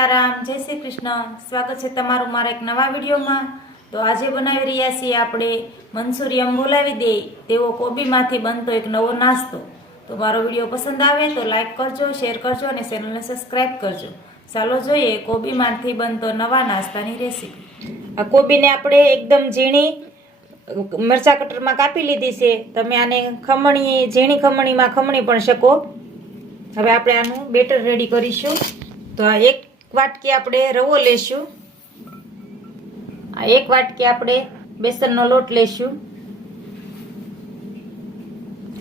સીતારાम, જય શ્રી કૃષ્ણ। સ્વાગત છે તમારું મારા એક નવા વિડીયોમાં। તો આજે બનાવી રહ્યા છીએ આપણે મંચુરિયમ બોલાવી દે તેવો કોબીમાંથી બનતો એક નવો નાસ્તો। તો મારો વિડીયો પસંદ આવે તો લાઈક કરજો, શેર કરજો અને ચેનલને સબસ્ક્રાઈબ કરજો। ચાલો જોઈએ કોબીમાંથી બનતો નવા નાસ્તાની રેસીપી। આ કોબીને આપણે એકદમ ઝીણી મરચા કટરમાં કાપી લીધી છે। તમે આને ઝીણી ખમણીમાં ખમણી પણ શકો। હવે આપણે આનું બેટર રેડી કરીશું। તો આ એક વાટકી આપણે રવો લેશું, આ એક વાટકી આપણે બેસનનો લોટ લેશું।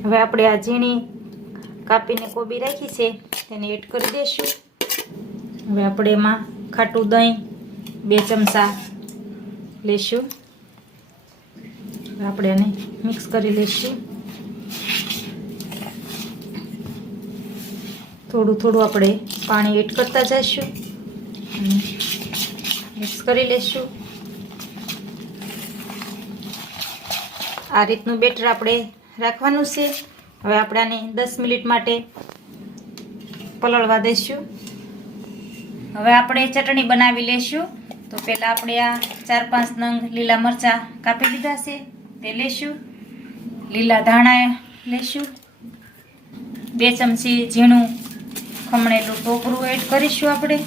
હવે આપણે આ ઝીણી કાપીને કોબી રાખી છે તેને એડ કરી દઈશું। હવે આપણે એમાં ખાટું દહીં 2 ચમચા લેશું। આપણે આને મિક્સ કરી લઈશું। થોડું થોડું આપણે પાણી એડ કરતા જઈશું અને મિક્સ કરી લઈશું। આ રીતનું બેટર આપણે રાખવાનું છે। હવે આપણે આને 10 મિનિટ માટે પલળવા દઈશું। હવે આપણે ચટણી બનાવી લઈશું। તો પહેલાં આપણે આ 4-5 નંગ લીલા મરચાં કાપી લીધા છે તે લેશું। લીલા ધાણા લેશું, 2 ચમચી ઝીણું ખમણેલું ટોપરું એડ કરીશું। આપણે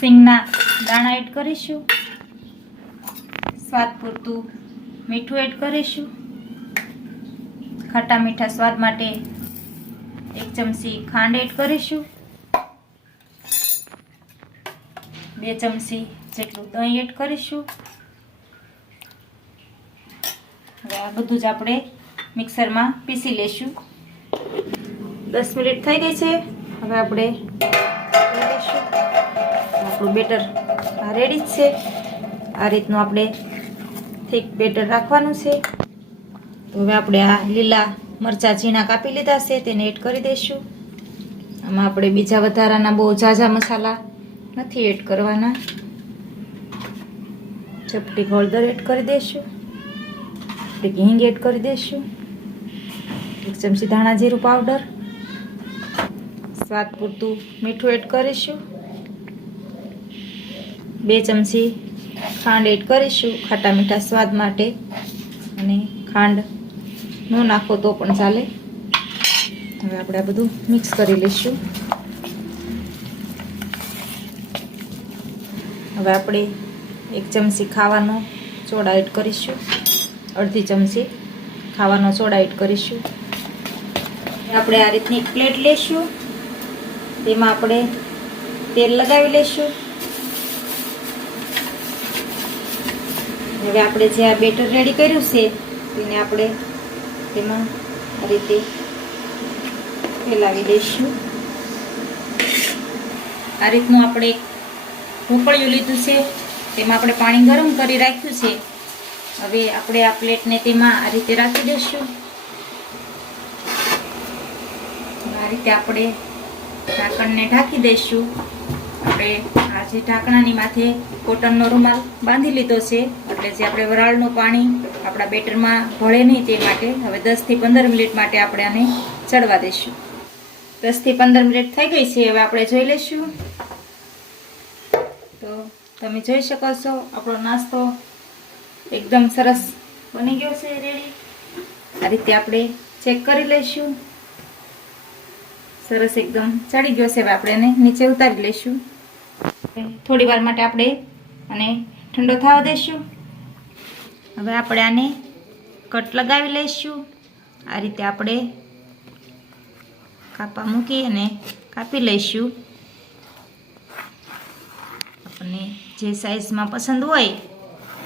સિંગના દાણા એડ કરીશું, સ્વાદ પૂરતું મીઠું એડ કરીશું। ખાટા મીઠા સ્વાદ માટે 1 ચમચી ખાંડ એડ કરીશું, 2 ચમચી જેટલું દહીં એડ કરીશું। હવે આ બધું જ આપણે મિક્સરમાં પીસી લેશું। 10 મિનિટ થઈ ગઈ છે। હવે આપણે આપણું બેટર આ રેડી જ છે। આ રીતનું આપણે થીક બેટર રાખવાનું છે। તો હવે આપણે આ લીલા મરચાં ઝીણા કાપી લીધા છે તેને એડ કરી દઈશું। આમાં આપણે બીજા વધારાના બહુ ઝાઝા મસાલા નથી એડ કરવાના। ચપટી હળદર એડ કરી દઈશું, હિંગ એડ કરી દઈશું, 1 ચમચી ધાણા જીરું પાવડર, સ્વાદ પૂરતું મીઠું એડ કરીશું, 2 ચમચી ખાંડ એડ કરીશું ખાટા મીઠા સ્વાદ માટે। અને ખાંડ ન નાખો તો પણ ચાલે। હવે આપણે આ બધું મિક્સ કરી લઈશું। હવે આપણે 1 ચમચી ખાવાનો સોડા એડ કરીશું, અડધી ચમચી ખાવાનો સોડા એડ કરીશું। આપણે આ રીતની પ્લેટ લેશું, તેમાં આપણે તેલ લગાવી લઈશું। હવે આપણે જે આ બેટર રેડી કર્યું છે તેને આપણે તેમાં આ રીતે ફેલાવી દઈશું। આ રીતનું આપણે ઢોકળિયું લીધું છે, તેમાં આપણે પાણી ગરમ કરી રાખ્યું છે। હવે આપણે આ પ્લેટને તેમાં આ રીતે રાખી દઈશું। આ રીતે આપણે ઢાંકણને ઢાંકી દઈશું। આપણે આ જે ઢાંકણાની માથે કોટનનો રૂમાલ બાંધી લીધો છે, એટલે જે આપણે વરાળનું પાણી આપણા બેટરમાં ભળે નહીં તે માટે। હવે 10 થી 15 મિનિટ માટે આપણે આને ચડવા દઈશું। 10 થી 15 મિનિટ થઈ ગઈ છે। હવે આપણે જોઈ લઈશું। તો તમે જોઈ શકો છો આપણો નાસ્તો એકદમ સરસ બની ગયો છે, રેડી। આ રીતે આપણે ચેક કરી લઈશું। સરસ એકદમ ચડી ગયો છે। હવે આપણે એને નીચે ઉતારી લઈશું। થોડી વાર માટે આપણે આને ઠંડો થવા દઈશું। હવે આપણે આને કટ લગાવી લઈશું। આ રીતે આપણે કાપા મૂકી અને કાપી લઈશું। આપણને જે સાઈઝમાં પસંદ હોય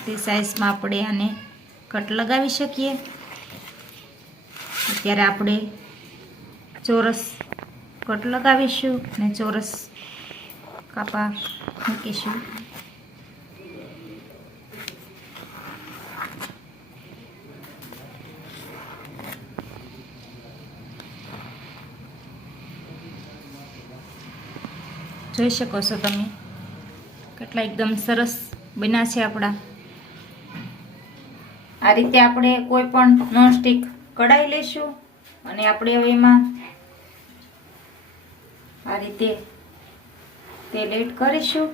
તે સાઈઝમાં આપણે આને કટ લગાવી શકીએ। અત્યારે આપણે ચોરસ કટ લગાવીશું અને ચોરસ કાપા મૂકીશું। જોઈ શકો છો તમે કેટલા એકદમ સરસ બન્યા છે આપણા। આ રીતે આપણે કોઈ પણ નોનસ્ટિક કઢાઈ લઈશું અને આપણે હવે એમાં આ રીતે તેલ એડ કરીશું.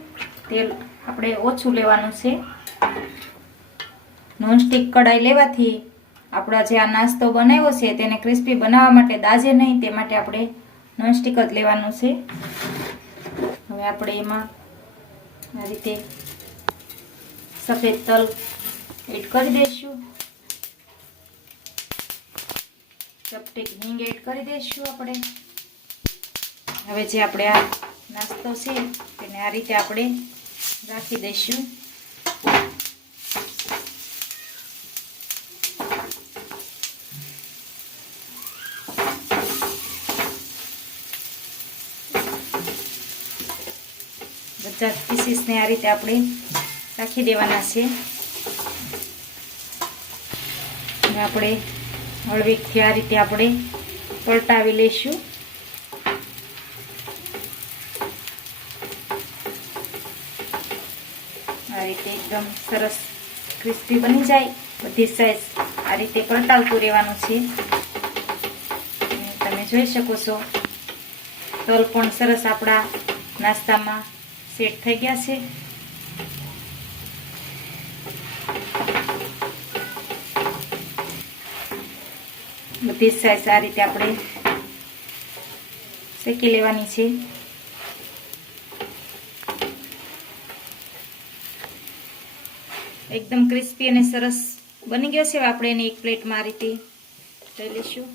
તેલ આપણે ઓછું લેવાનું છે. નોનસ્ટિક કઢાઈ લેવાથી આપણા જે આ નાસ્તો બનાવ્યો છે તેને ક્રિસ્પી બનાવવા માટે દાજે નહીં, તે માટે આપણે નોનસ્ટિક જ લેવાનું છે. હવે આપણે એમાં આ રીતે સફેદ તલ એડ કરી દઈશું. ચપટીક હિંગ એડ કરી દઈશું આપણે. હવે જે આપણે આ નાસ્તો છે તેને આ રીતે આપણે રાખી દઈશું. બધા પીસીસને આ રીતે આપણે રાખી દેવાના છે. અને આપણે હળવીથી આ રીતે આપણે પલટાવી લઈશું. આ રીતે એકદમ સરસ ક્રિસ્પી બની જાય. બધી સાઈઝ આ રીતે પલટાવતું રહેવાનું છે. તમે જોઈ શકો છો તલ પણ સરસ આપણા નાસ્તામાં સેટ થઈ ગયા છે. બધી સાઈઝ આ રીતે આપણે શેકી લેવાની છે. એકદમ ક્રિસ્પી અને સરસ બની ગયો છે. આપણે એને એક પ્લેટમાં આ રીતે લઈ લઈશું.